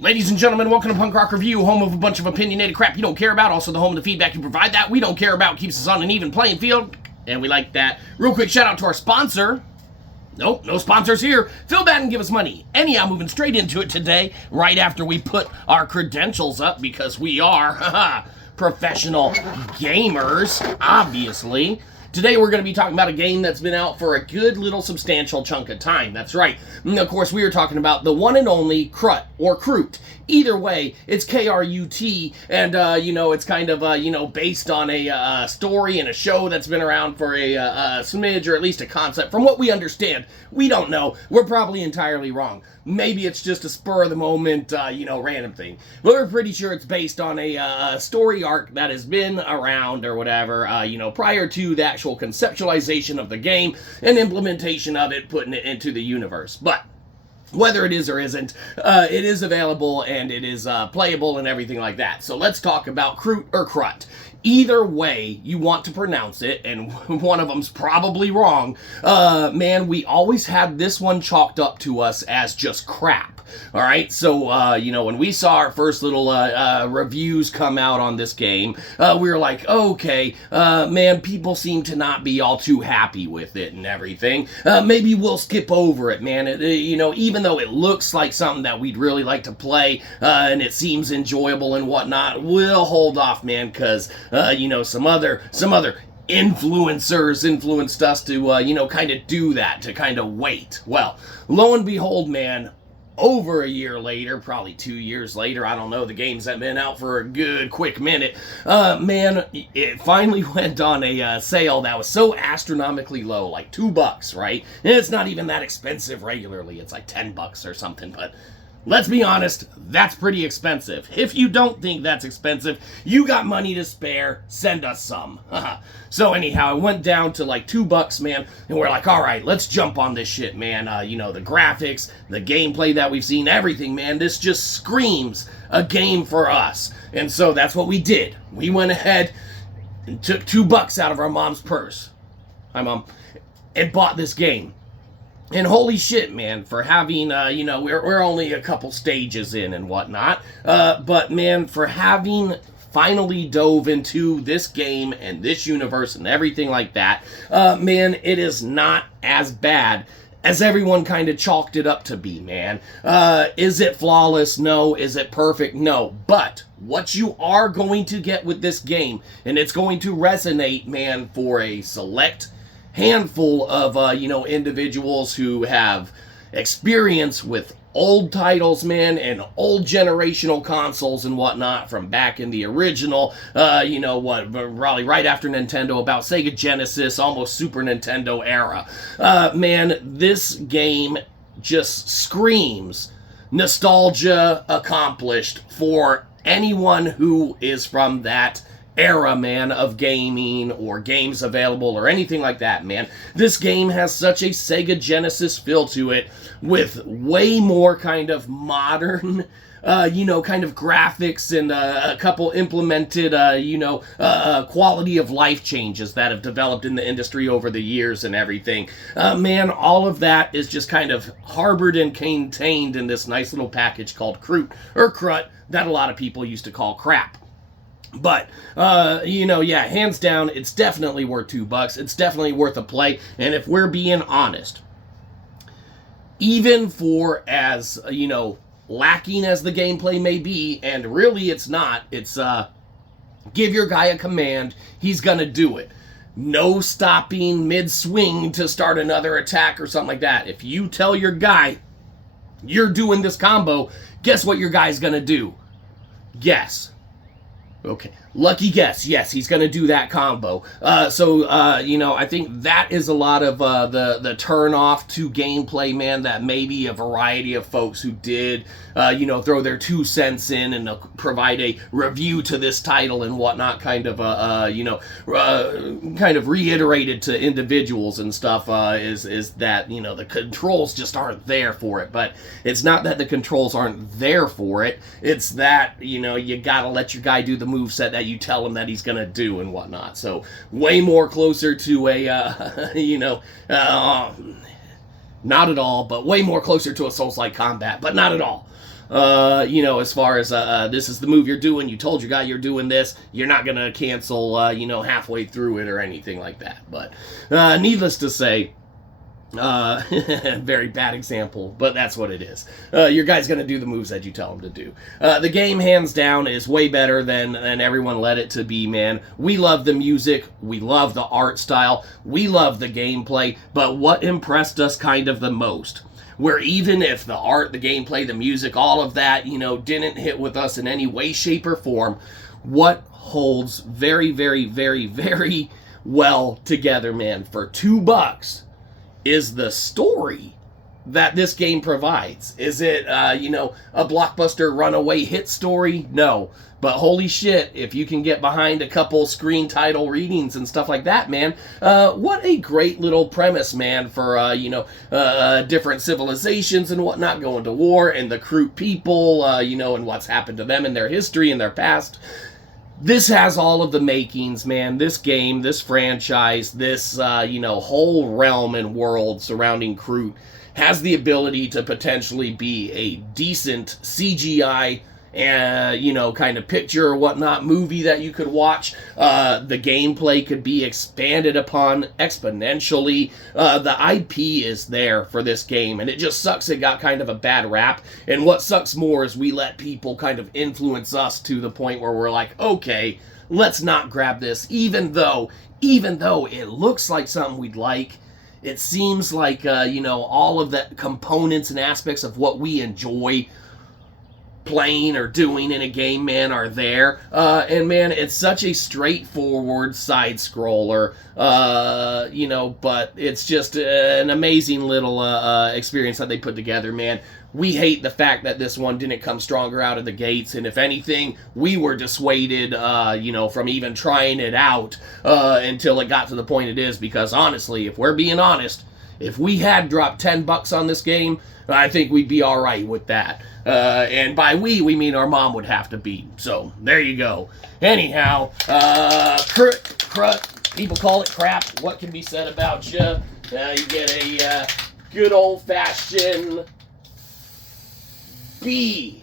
Ladies and gentlemen, welcome to Punk Rock Review, home of a bunch of opinionated crap you don't care about, also the home of the feedback you provide that we don't care about, keeps us on an even playing field, and we like that. Real quick shout out to our sponsor. Nope, no sponsors here. Feel bad and give us money. Anyhow, moving straight into it today, right after we put our credentials up, because we are, professional gamers, obviously. Today we're going to be talking about a game that's been out for a good little substantial chunk of time. That's right. And of course, we are talking about the one and only Krut, or Krut. Either way, it's K-R-U-T, and, it's kind of, based on a story and a show that's been around for a smidge, or at least a concept. From what we understand, we don't know. We're probably entirely wrong. Maybe it's just a spur-of-the-moment, random thing. But we're pretty sure it's based on a story arc that has been around, or whatever, prior to the actual conceptualization of the game and implementation of it, putting it into the universe. But whether it is or isn't, it is available and it is playable and everything like that. So let's talk about Krut or Krut. Either way you want to pronounce it, and one of them's probably wrong, man, we always had this one chalked up to us as just crap. Alright, so, when we saw our first little reviews come out on this game, we were like, okay, man, people seem to not be all too happy with it and everything. Maybe we'll skip over it, man. Even though it looks like something that we'd really like to play, and it seems enjoyable and whatnot, we'll hold off, man, because, some other influencers influenced us to, kind of do that, to kind of wait. Well, lo and behold, man, over a year later, probably 2 years later, I don't know, the game's been out for a good quick minute, man, it finally went on a sale that was so astronomically low, like $2, right? And it's not even that expensive regularly, it's like $10 or something, but let's be honest, that's pretty expensive. If you don't think that's expensive, you got money to spare, send us some. So anyhow, it went down to like $2, man, and we're like, all right, let's jump on this shit, man. The graphics, the gameplay that we've seen, everything, man, this just screams a game for us. And so that's what we did. We went ahead and took $2 out of our mom's purse. Hi, Mom. And bought this game. And holy shit, man, for having, we're only a couple stages in and whatnot, but man, for having finally dove into this game and this universe and everything like that, man, it is not as bad as everyone kind of chalked it up to be, man. Is it flawless? No. Is it perfect? No. But what you are going to get with this game, and it's going to resonate, man, for a select handful of, individuals who have experience with old titles, man, and old generational consoles and whatnot from back in the original, probably right after Nintendo, about Sega Genesis, almost Super Nintendo era. Man, this game just screams nostalgia accomplished for anyone who is from that era, man, of gaming or games available or anything like that, man. This game has such a Sega Genesis feel to it, with way more kind of modern, kind of graphics and a couple implemented, quality of life changes that have developed in the industry over the years and everything. Man, all of that is just kind of harbored and contained in this nice little package called Krut, or Krut, that a lot of people used to call crap. But, hands down, it's definitely worth $2. It's definitely worth a play. And if we're being honest, even for as, lacking as the gameplay may be, and really it's not, it's, give your guy a command, he's gonna do it. No stopping mid-swing to start another attack or something like that. If you tell your guy, you're doing this combo, guess what your guy's gonna do? Guess. Okay, lucky guess. Yes, he's going to do that combo. I think that is a lot of the turn-off to gameplay, man, that maybe a variety of folks who did, throw their 2 cents in and provide a review to this title and whatnot, kind of reiterated to individuals and stuff, is that, the controls just aren't there for it. But it's not that the controls aren't there for it. It's that, you got to let your guy do the moveset that you tell him that he's gonna do and whatnot. So way more closer to a not at all, but way more closer to a Souls-like combat, but not at all. as far as this is the move you're doing, you told your guy you're doing this, you're not gonna cancel, halfway through it or anything like that. But needless to say, very bad example, but that's what it is. Your guy's gonna do the moves that you tell him to do. The game, hands down, is way better than everyone led it to be, man. We love the music, we love the art style, we love the gameplay, but what impressed us kind of the most, where even if the art, the gameplay, the music, all of that, didn't hit with us in any way, shape, or form, what holds very, very, very, very well together, man, for $2, is the story that this game provides. Is it, a blockbuster runaway hit story? No. But holy shit, if you can get behind a couple screen title readings and stuff like that, man, what a great little premise, man, for, different civilizations and whatnot going to war, and the Krut people, and what's happened to them in their history and their past. This has all of the makings, man. This game, this franchise, this, whole realm and world surrounding Krut has the ability to potentially be a decent CGI kind of picture or whatnot movie that you could watch. The gameplay could be expanded upon exponentially. The IP is there for this game, and it just sucks it got kind of a bad rap. And what sucks more is we let people kind of influence us to the point where we're like, okay, let's not grab this, even though it looks like something we'd like. It seems like, all of the components and aspects of what we enjoy playing or doing in a game, man, are there. And man, it's such a straightforward side scroller, but it's just an amazing little experience that they put together, man. We hate the fact that this one didn't come stronger out of the gates, and if anything, we were dissuaded, from even trying it out until it got to the point it is, because honestly, if we're being honest, if we had dropped $10 on this game, I think we'd be all right with that. And by we mean our mom would have to be. So, there you go. Anyhow, krut, people call it crap. What can be said about you? You get a good old-fashioned B,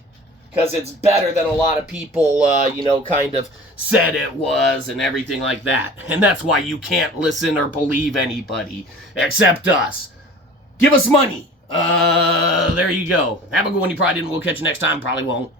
because it's better than a lot of people, kind of said it was and everything like that. And that's why you can't listen or believe anybody except us. Give us money. There you go. Have a good one. You probably didn't. We'll catch you next time. Probably won't.